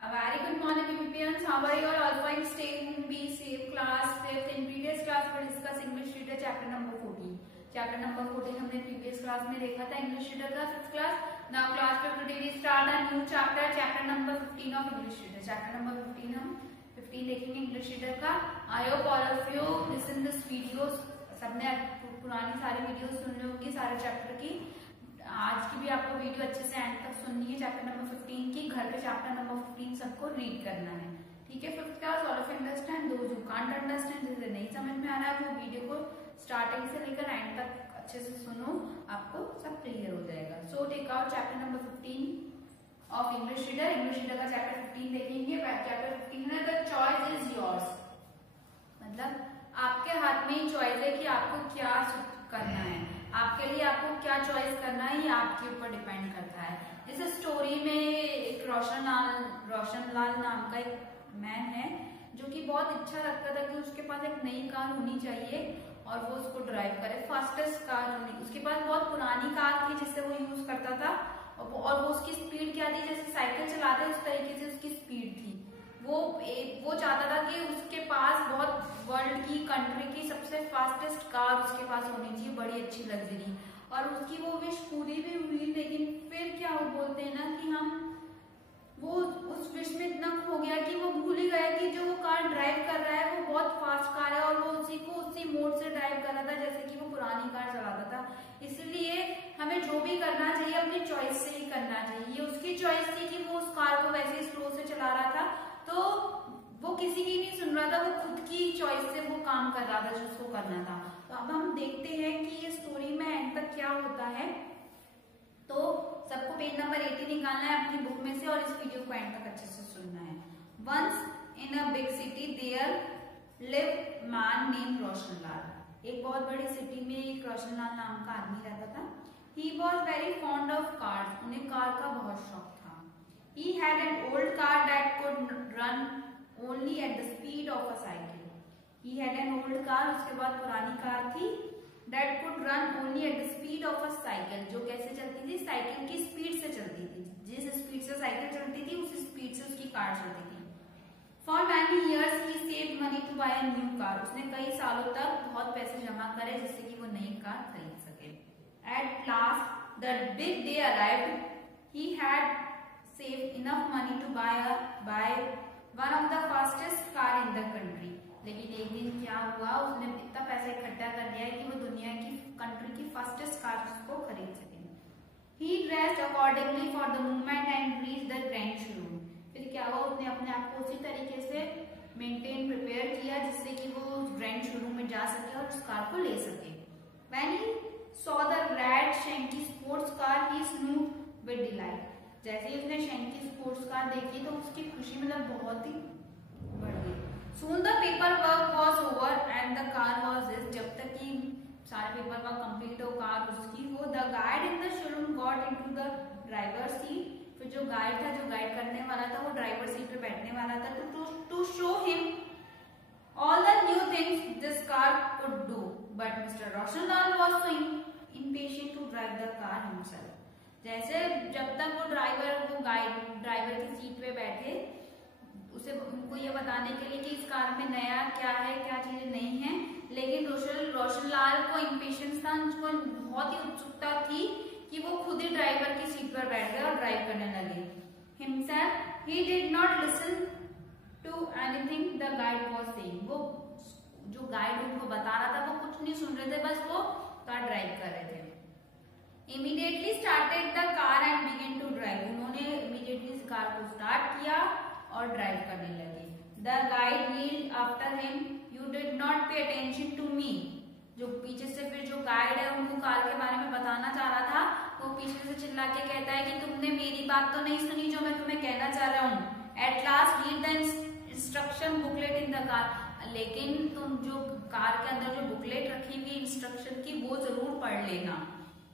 A very good morning, PPPians. How are you all? All fine. Stay home, be safe. Class 5th. In previous class, we discuss English Reader chapter number 14. Chapter number 14 हमने previous class में देखा था English Reader का 5th class. Now class 5 today we start a new chapter, chapter number 15 of English Reader. Chapter number 15 हम 15 देखेंगे English Reader का. I hope all of you listen this videos. सबने पुरानी सारी वीडियोस सुन ली होंगी सारे चैप्टर की. आज की भी आपको वीडियो अच्छे से एंड तक सुननी है. चैप्टर नंबर 15 की घर पे चैप्टर नंबर 15 सबको रीड करना है. ठीक है. 5th class all of understand. Those who can't understand, जिसे नहीं समझ में आ रहा है वो वीडियो को स्टार्टिंग से लेकर एंड तक अच्छे से सुनो, आपको सब क्लियर हो जाएगा. So take out chapter number 15 of English reader. English reader का चैप्टर 15 देखेंगे. चैप्टर 15 है द चॉइस इज योर्स. मतलब आपके हाथ में ही चॉइस है कि आपको क्या करना है. आपके लिए आपको क्या चॉइस करना है ये आपके ऊपर डिपेंड करता है. इस स्टोरी में एक रोशनलाल नाम का एक मैन है जो कि बहुत इच्छा रखता था कि उसके पास एक नई कार होनी चाहिए और वो उसको ड्राइव करे. फास्टेस्ट कार होनी. उसके पास बहुत पुरानी कार थी जिससे वो यूज करता था और वो उसकी स्पीड क्या थी, जैसे साइकिल चलाते उस तरीके से उसकी स्पीड थी. वो चाहता था कि उसके पास बहुत वर्ल्ड की कंट्री की सबसे फास्टेस्ट कार उसके पास होनी चाहिए, बड़ी अच्छी लग्जरी. और उसकी वो विश पूरी भी हुई. लेकिन फिर क्या वो बोलते हैं ना कि वो उस विश में इतना खो गया कि वो भूल ही गया कि जो वो कार ड्राइव कर रहा है वो बहुत फास्ट कार है और वो उसी मोड से ड्राइव कर रहा था जैसे कि वो पुरानी कार चलाता था. इसलिए हमें जो भी करना चाहिए अपनी चॉइस से ही करना चाहिए. ये उसकी चॉइस थी कि वो उस कार को वैसे स्लो से चला रहा था, तो वो किसी की नहीं सुन रहा था, वो खुद की चॉइस से वो काम कर रहा था जो उसको करना था. तो अब हम देखते हैं कि ये स्टोरी में एंड तक क्या होता है. तो सबको पेज नंबर 80 निकालना है अपनी बुक में से और इस वीडियो को एंड तक अच्छे से सुनना है. Once in a big city there live man name Roshanlal. एक बहुत बड़ी सिटी में एक रोशनलाल नाम का आदमी रहता था. He was very fond of cars. उन्हें कार का बहुत शौक था. He had an old car that could run only at the speed of a cycle. He had an old car. उसके बाद पुरानी कार थी. That could run only at the speed of a cycle. जो कैसे चलती थी, cycle की speed से चलती थी. जिस स्पीड से साइकिल चलती थी उसी स्पीड से उसकी कार चलती थी. For many years he saved money to buy a new car. उसने कई सालों तक बहुत पैसे जमा करे जिससे कि वो नई कार खरीद सके. At last the big day arrived. He had save enough money to buy one of the fastest car in the country. लेकिन एक दिन क्या हुआ, उसने इतना पैसा इकट्ठा कर लिया कि वो दुनिया की कंट्री की फास्टेस्ट कार को खरीद सके. He dressed accordingly for the moment and reached the grand showroom. फिर क्या हुआ, उसने अपने आप को उसी तरीके से मेंटेन प्रिपेयर किया जिससे कि वो ग्रैंड शोरूम में जा सके और उस कार को ले सके. When he saw the red shanky sports car, he snooped with delight. जैसे ही उसने शैंकी स्पोर्ट्स कार देखी तो उसकी खुशी मतलब बहुत ही बढ़ गई. Soon the paperwork was over and the car was his. जब तक कि सारे पेपर वर्क कंप्लीट हो, कार उसकी हो. The guide in the showroom got into the driver's seat. फिर जो गाइड था, जो गाइड करने वाला था, वो ड्राइवर सीट पे बैठने वाला था to show him all the new things this car could do. But Mr. Roshanlal was so impatient to drive the car himself. जैसे जब तक वो ड्राइवर की सीट पे बैठे, उसे उनको ये बताने के लिए कि इस कार में नया क्या है, क्या चीजें नहीं है. लेकिन रोशनलाल को इम्पेशंस था, उनको बहुत ही उत्सुकता थी कि वो खुद ही ड्राइवर की सीट पर बैठ गए और ड्राइव करने लगे. Himself he did not listen to anything the guide was saying. वो जो गाइड उनको बता रहा था वो कुछ नहीं सुन रहे थे, बस वो कार ड्राइव कर रहे थे. Immediately started the car and began to drive. उन्होंने immediately इस कार को स्टार्ट किया और ड्राइव करने लगे. The guide yelled after him, "You did not pay attention to me." जो पीछे से फिर जो गाइड है उनको कार के बारे में बताना चाह रहा था, वो पीछे से चिल्ला के कहता है कि तुमने मेरी बात तो नहीं सुनी जो मैं तुम्हें कहना चाह रहा हूँ. At last read the instruction booklet in the car. लेकिन तुम जो कार के अंदर जो बुकलेट रखी हुई इंस्ट्रक्शन की वो जरूर पढ़ लेना.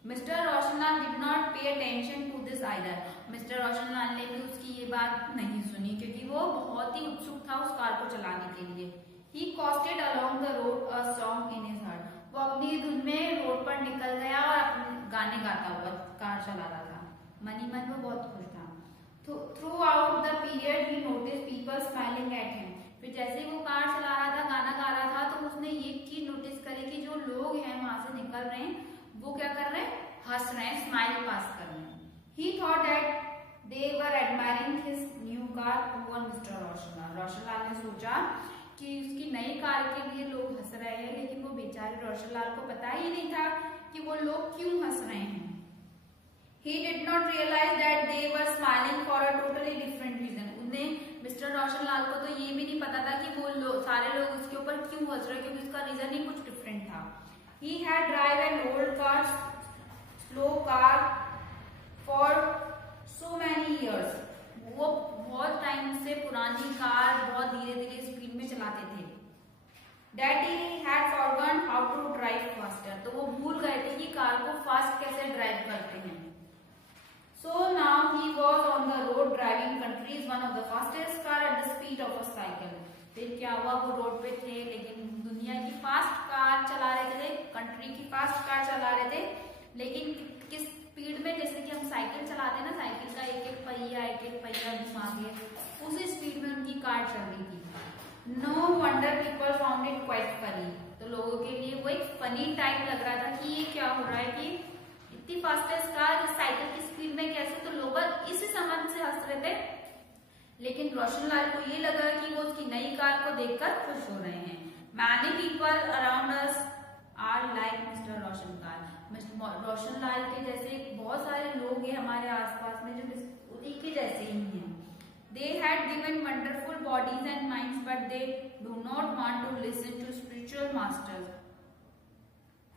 Mister Roshanlal did not pay attention to this either. Mister Roshanlal ने भी उसकी ये बात नहीं सुनी क्योंकि वो बहुत ही उत्सुक था उस कार को चलाने के लिए. He coasted along the road a song in his heart. वो अपनी धुन में रोड पर निकल गया और अपने गाने गाता हुआ कार चला रहा था. मन ही मन वो बहुत खुश था. Through out the period he notice people smiling at him. फिर जैसे ही वो कार चला रहा था, गाना गा रहा था, तो उसने ये चीज नोटिस करी कि जो लोग हैं वहां से निकल रहे हैं वो क्या कर रहे हैं, हंस रहे हैं, स्माइल पास कर रहे हैं। ही thought that they were admiring his new car over mister Roshanlal. Roshanlal ने सोचा कि उसकी नई कार के लिए लोग हंस रहे हैं, लेकिन वो बेचारे रोशनलाल को पता ही नहीं था कि वो लोग क्यों हंस रहे हैं। He did not realize that they were smiling for a totally different reason. उन्हें मिस्टर रोशनलाल को तो ये भी नहीं पता था कि वो सारे लोग उसके ऊपर क्यों हंस रहे, क्योंकि उसका रीजन ही कुछ डिफरेंट था। He had drive an old car, slow car for so many years. वो बहुत टाइम से पुरानी कार बहुत धीरे धीरे स्पीड में चलाते थे। That he had forgotten how to drive faster. तो वो भूल गए थे कि कार को फास्ट कैसे ड्राइव करते हैं। So now he was on the road driving countries one of the fastest car at the speed of a cycle. फिर क्या हुआ, वो रोड पे थे लेकिन दुनिया की फास्ट कार चला रहे थे, कंट्री की फास्ट कार चला रहे थे, लेकिन किस स्पीड में, जैसे कि हम साइकिल चलाते हैं ना, साइकिल का एक एक पहिया घुमा के उसी स्पीड में उनकी कार चल रही थी। No wonder people found it quite funny. तो लोगों के लिए वो एक फनी टाइप लग रहा था कि ये क्या हो रहा है कि इतनी फास्टेस्ट कार साइकिल की स्पीड में कैसे, तो लोग इसी समझ से हंस रहे थे। लेकिन रोशनलाल को ये लगा कि वो उसकी नई कार को देखकर खुश हो रहे हैं। Many people around us are like Mr. Roshanlal. Roshanlal के जैसे बहुत सारे लोग हैं हमारे आसपास में जो उन्हीं के जैसे ही हैं। They had given wonderful bodies and minds, but they do not want to listen to spiritual masters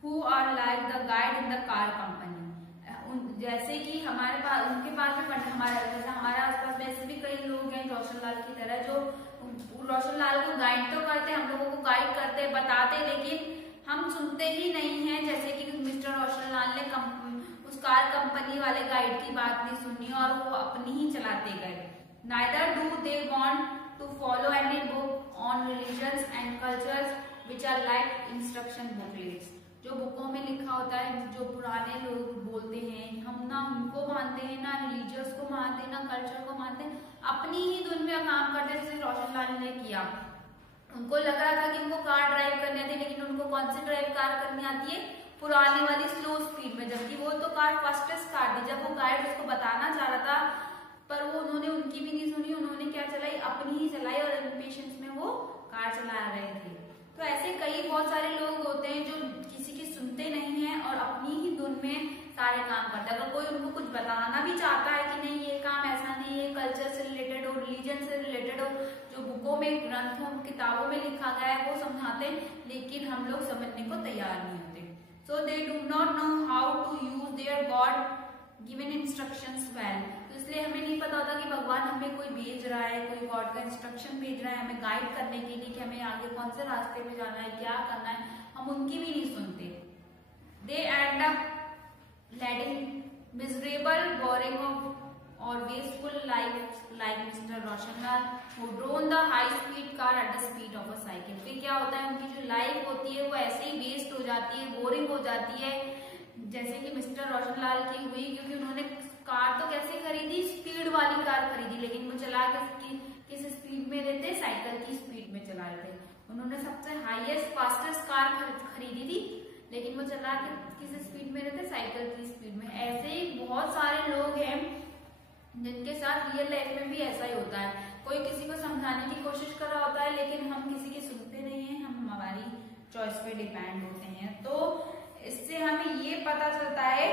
who are like the guide in the car company. जैसे कि हमारे पास, उनके पास भी हमारे आसपास में ऐसे भी कई लोग हैं रोशनलाल की तरह, जो रोशनलाल को गाइड तो करते, हम लोगों को गाइड करते, बताते, लेकिन हम सुनते ही नहीं हैं। जैसे कि मिस्टर रोशनलाल ने उस कार कंपनी वाले गाइड की बात नहीं सुनी और वो अपनी ही चलाते गए। Neither do they want to follow any book on religions and cultures which are like instruction booklets. जो बुकों में लिखा होता है, जो पुराने लोग बोलते हैं, हम ना उनको मानते हैं, ना रिलीजियस को मानते हैं, ना कल्चर को मानते हैं, अपनी ही धुन में काम करते हैं, जैसे रोशनलाल ने किया। उनको लग रहा था कि उनको कार ड्राइव करनी आती है, लेकिन उनको कौन सी ड्राइव कार करनी आती है, पुरानी वाली स्लो स्पीड में, जबकि वो तो कार फास्टेस्ट कार थी। जब वो गाइड उसको बताना चाह रहा था, पर वो उन्होंने उनकी भी नहीं सुनी, उन्होंने क्या चलाई, अपनी ही चलाई और इम्पेशंस में वो कार चला रहे थे। तो ऐसे कई बहुत सारे लोग होते हैं जो किसी की सुनते नहीं हैं और अपनी ही धुन में सारे काम करते हैं। अगर कोई उनको कुछ बताना भी चाहता है कि नहीं ये काम ऐसा नहीं है, कल्चर से रिलेटेड हो, रिलीजन से रिलेटेड हो, जो बुकों में, ग्रंथों, किताबों में लिखा गया है वो समझाते हैं, लेकिन हम लोग समझने को तैयार नहीं होते। So they do not know how to use their God given instructions well. तो इसलिए हमें नहीं पता होता कि भगवान हमें कोई भेज रहा है, कोई गॉड का इंस्ट्रक्शन भेज रहा है हमें गाइड करने के लिए कि हमें आगे कौन से रास्ते पे जाना है, क्या करना है, हम उनकी भी नहीं सुनते। They end up leading miserable, boring और wasteful life like mister Roshanlal who drove the high speed car at the speed of a cycle। फिर क्या होता है, उनकी जो लाइफ होती है वो ऐसे ही वेस्ट हो जाती है, बोरिंग हो जाती है, जैसे कि मिस्टर रोशनलाल की हुई, क्योंकि उन्होंने कार तो कैसे खरीदी, स्पीड वाली कार खरीदी, लेकिन वो चला किस स्पीड में रहते, साइकिल की स्पीड में चला रहे थे। उन्होंने सबसे हाईएस्ट फास्टेस्ट कार खरीदी थी, लेकिन वो चला किस स्पीड में रहते, साइकिल की स्पीड में। ऐसे ही बहुत सारे लोग हैं जिनके साथ रियल लाइफ में भी ऐसा ही होता है। कोई किसी को समझाने की कोशिश कर रहा होता है, लेकिन हम किसी की सुनते नहीं हैं, हम हमारी चॉइस पे डिपेंड होते हैं। तो इससे हमें ये पता चलता है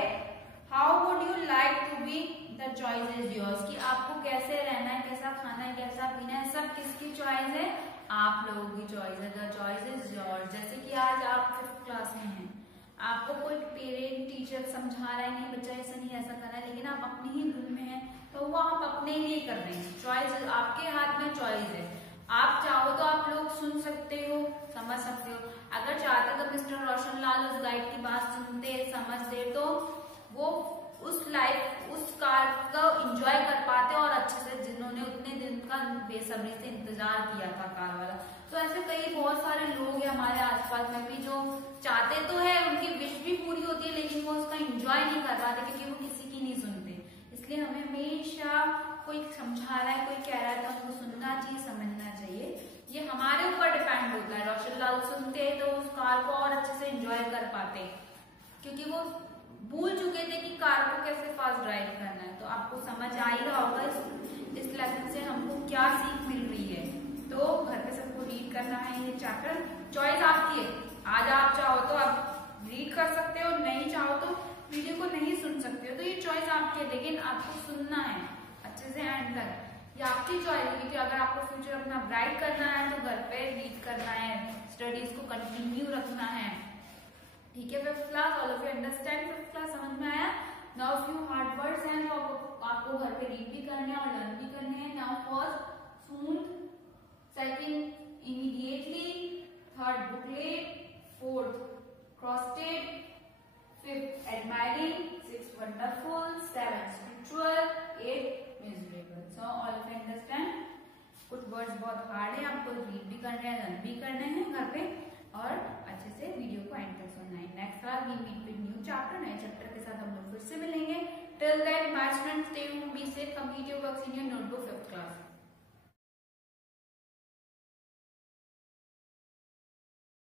how would you like to be, the choice is yours, कि आपको कैसे रहना है, कैसा खाना है, कैसा पीना है, सब किसकी चॉइस है, आप लोगों की चॉइस है। The choice is yours. जैसे कि आज आप 5th क्लास में हैं, आपको कोई पेरेंट टीचर समझा रहा है, नहीं बच्चा ऐसा नहीं ऐसा करना है, लेकिन आप अपनी ही धुन में हैं, तो वो आप अपने लिए कर रहे हैं। चॉइस आपके हाथ में चॉइस है। आप चाहो तो आप लोग सुन सकते हो, समझ सकते हो। अगर चाहते तो मिस्टर रोशनलाल उस गाइड की बात सुनते, समझते, तो वो उस लाइफ, उस कार का एंजॉय कर पाते और अच्छे से, जिन्होंने उतने दिन का बेसब्री से इंतजार किया था कार वाला। तो ऐसे कई बहुत सारे लोग हैं हमारे आसपास में भी जो चाहते तो है, उनकी विश भी पूरी होती है, लेकिन वो उसका एंजॉय नहीं कर पाते क्योंकि वो किसी की नहीं सुनते। इसलिए हमें हमेशा कोई समझा रहा है, कोई कह रहा है तो हमको सुनना चाहिए, समझना चाहिए। ये हमारे ऊपर डिपेंड होता है। रोशन लाल सुनते तो उस कार को और अच्छे से एंजॉय कर पाते, क्योंकि वो भूल चुके थे कि कार को कैसे फास्ट ड्राइव करना है। तो आपको समझ आ ही रहा होगा इस लेसन से हमको क्या सीख मिल रही है। तो घर पे सबको रीड करना है ये चैप्टर। चॉइस आपकी है, आज आप चाहो तो आप रीड कर सकते हो, नहीं चाहो तो वीडियो को नहीं सुन सकते हो। तो ये चॉइस आपकी है, लेकिन आपको सुनना है अच्छे से एंड तक। ये आपकी चॉइस है, क्योंकि अगर आपको फ्यूचर अपना ब्राइट करना है तो घर पे रीड करना है, स्टडीज को कंटिन्यू रखना है। ठीक है fifth class, all of you understand? Fifth class समझ में आया? नाउ फ्यू हार्ड वर्ड्स हैं तो आपको घर पे रीड भी करने हैं और लर्न भी करने हैं। Now first soon, second immediately, third booklet, fourth coasted, fifth admiring, sixth wonderful, seventh spiritual, eight miserable. So all of you understand? कुछ वर्ड्स बहुत हार्ड है, आपको रीड भी करने हैं, लर्न भी करने हैं घर पे, और अच्छे से वीडियो को एंड तक सुनना है। Next class we meet with new chapter, नए चैप्टर के साथ हम लोग फिर से मिलेंगे। Till then bye students, stay home, be safe, complete your works in your notebook.